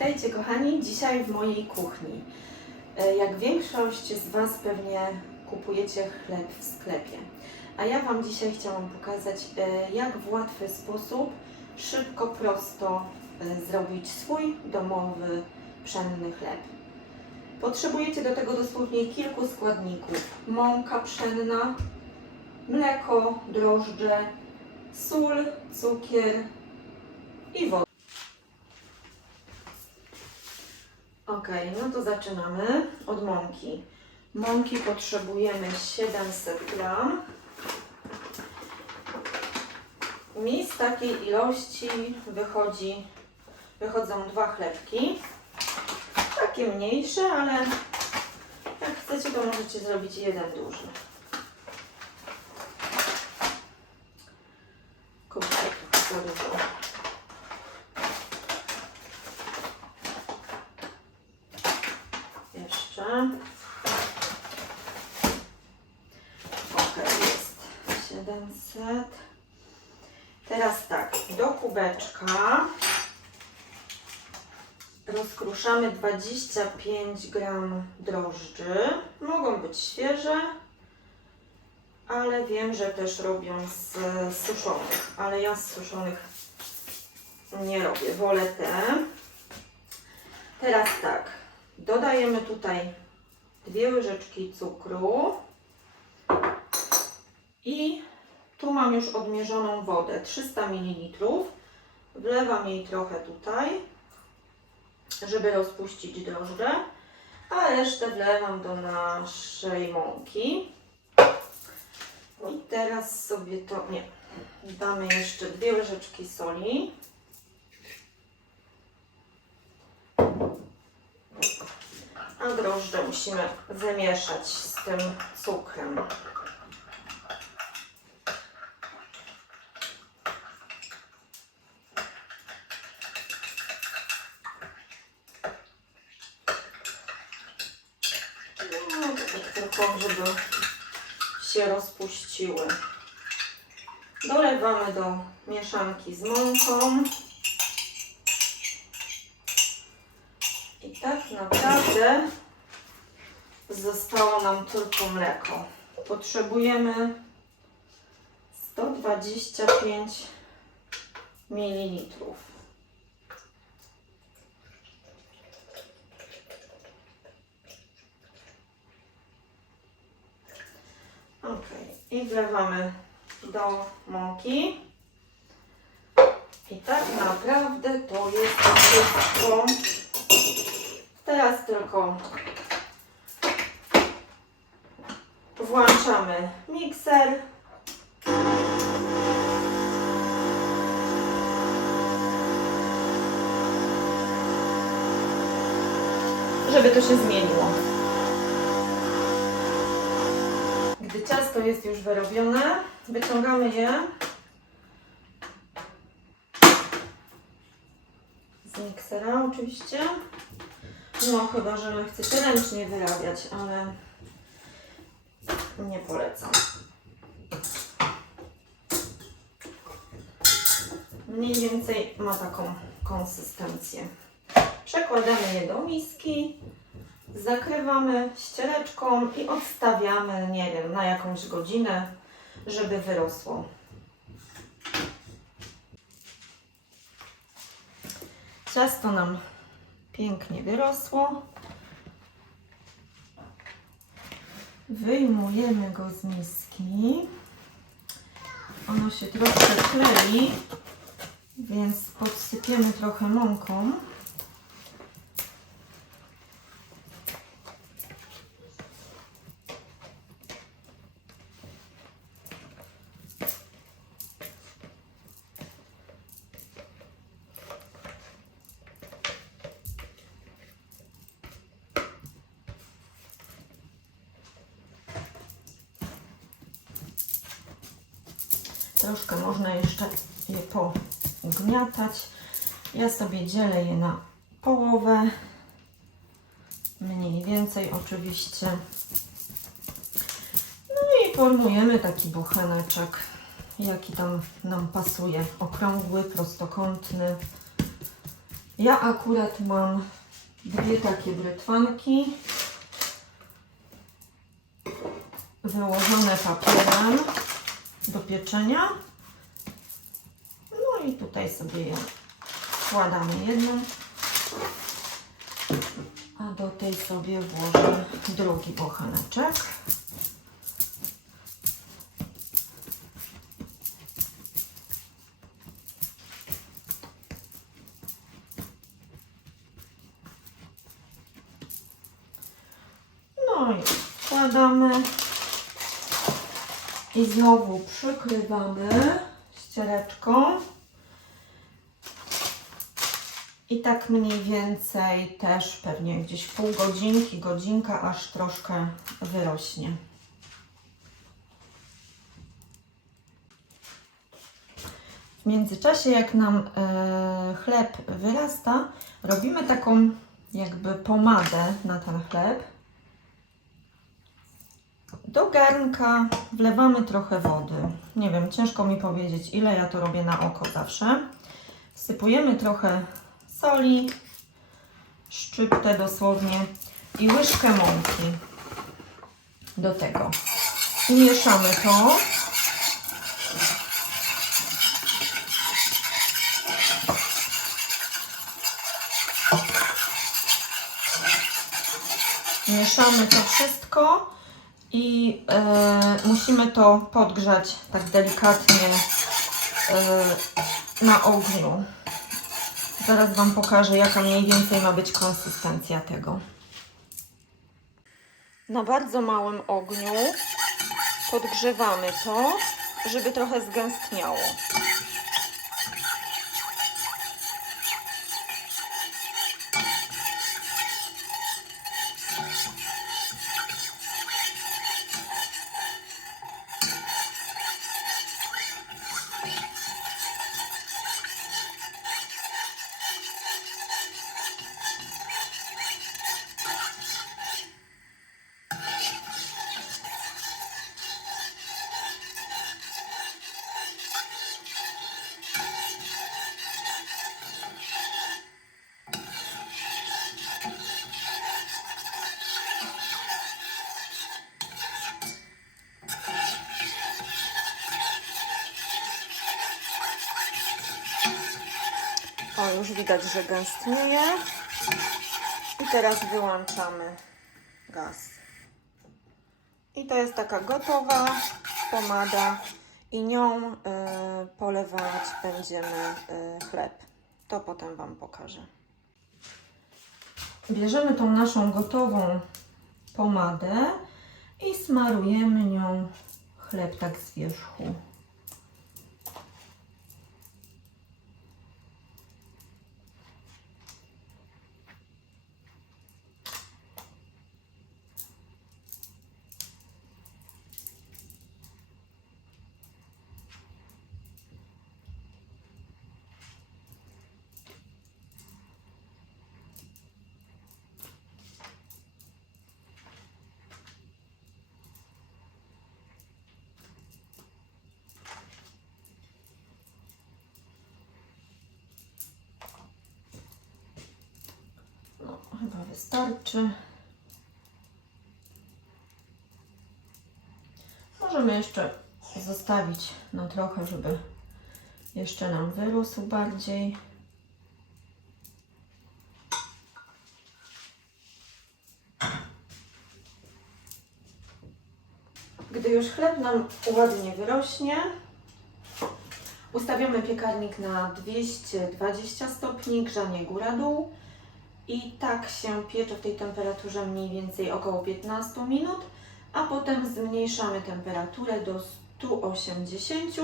Witajcie kochani, dzisiaj w mojej kuchni. E, Jak większość z Was pewnie kupujecie chleb w sklepie, a ja Wam dzisiaj chciałam pokazać, e, jak w łatwy sposób, szybko, prosto e, zrobić swój domowy pszenny chleb. Potrzebujecie do tego dosłownie kilku składników. Mąka pszenna, mleko, drożdże, sól, cukier i woda. Ok, no to zaczynamy od mąki. Mąki potrzebujemy 700 gram. Mi z takiej ilości wychodzi, wychodzą dwa chlebki. Takie mniejsze, ale jak chcecie, to możecie zrobić jeden duży. Kurczę, trochę za dużo. Jeszcze. Ok, jest 700. Teraz tak, do kubeczka rozkruszamy 25 gram drożdży. Mogą być świeże, ale wiem, że też robią z suszonych, ale ja z suszonych nie robię, wolę te. Teraz tak, dodajemy tutaj dwie łyżeczki cukru i tu mam już odmierzoną wodę 300 ml. Wlewam jej trochę tutaj, żeby rozpuścić drożdże, a resztę wlewam do naszej mąki. I teraz sobie to, nie, damy jeszcze dwie łyżeczki soli. A drożdże musimy zamieszać z tym cukrem. No, to tak tylko, żeby się rozpuściły. Dolewamy do mieszanki z mąką. I tak naprawdę zostało nam tylko mleko. Potrzebujemy 125 ml. Ok, i wlewamy do mąki. I tak naprawdę to jest wszystko. Teraz tylko włączamy mikser. Żeby to się zmieniło. Gdy ciasto jest już wyrobione, wyciągamy je z miksera oczywiście. No chyba, że chcecie ręcznie wyrabiać, ale nie polecam. Mniej więcej ma taką konsystencję. Przekładamy je do miski, zakrywamy ściereczką i odstawiamy, nie wiem, na jakąś godzinę, żeby wyrosło. Ciasto nam pięknie wyrosło. Wyjmujemy go z miski. Ono się troszkę klei, więc podsypiemy trochę mąką. Troszkę można jeszcze je pogniatać. Ja sobie dzielę je na połowę. Mniej więcej oczywiście. No i formujemy taki bocheneczek, jaki tam nam pasuje. Okrągły, prostokątny. Ja akurat mam dwie takie brytwanki wyłożone papierem pieczenia. No i tutaj sobie je wkładamy jedną, a do tej sobie włożę drugi bocheneczek. No i wkładamy i znowu przykrywamy ściereczką. I tak mniej więcej też pewnie gdzieś pół godzinki, godzinka, aż troszkę wyrośnie. W międzyczasie, jak nam e, chleb wyrasta, robimy taką jakby pomadę na ten chleb. Do garnka wlewamy trochę wody. Nie wiem, ciężko mi powiedzieć, ile ja to robię na oko zawsze. Wsypujemy trochę soli, szczyptę dosłownie i łyżkę mąki do tego. I mieszamy to. Mieszamy to wszystko i e, musimy to podgrzać tak delikatnie e, na ogniu. Zaraz Wam pokażę, jaka mniej więcej ma być konsystencja tego. Na bardzo małym ogniu podgrzewamy to, żeby trochę zgęstniało. Już widać, że gęstnieje. I teraz wyłączamy gaz. I to jest taka gotowa pomada i nią y, polewać będziemy y, chleb. To potem Wam pokażę. Bierzemy tą naszą gotową pomadę i smarujemy nią chleb tak z wierzchu. No, chyba wystarczy. Możemy jeszcze zostawić na trochę, żeby jeszcze nam wyrósł bardziej. Gdy już chleb nam ładnie wyrośnie, ustawiamy piekarnik na 220 stopni, grzanie góra-dół. I tak się piecze w tej temperaturze mniej więcej około 15 minut, a potem zmniejszamy temperaturę do 180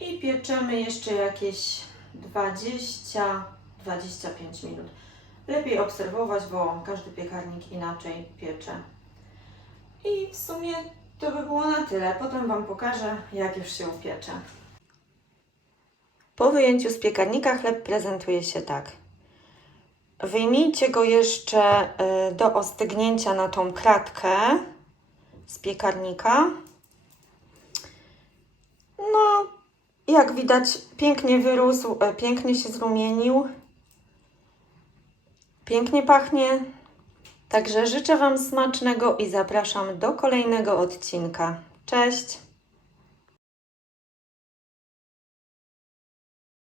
i pieczemy jeszcze jakieś 20-25 minut. Lepiej obserwować, bo każdy piekarnik inaczej piecze. I w sumie to by było na tyle. Potem Wam pokażę, jak już się upiecze. Po wyjęciu z piekarnika chleb prezentuje się tak. Wyjmijcie go jeszcze y, do ostygnięcia na tą kratkę z piekarnika. No, jak widać, pięknie wyrósł, e, pięknie się zrumienił. Pięknie pachnie. Także życzę Wam smacznego i zapraszam do kolejnego odcinka. Cześć!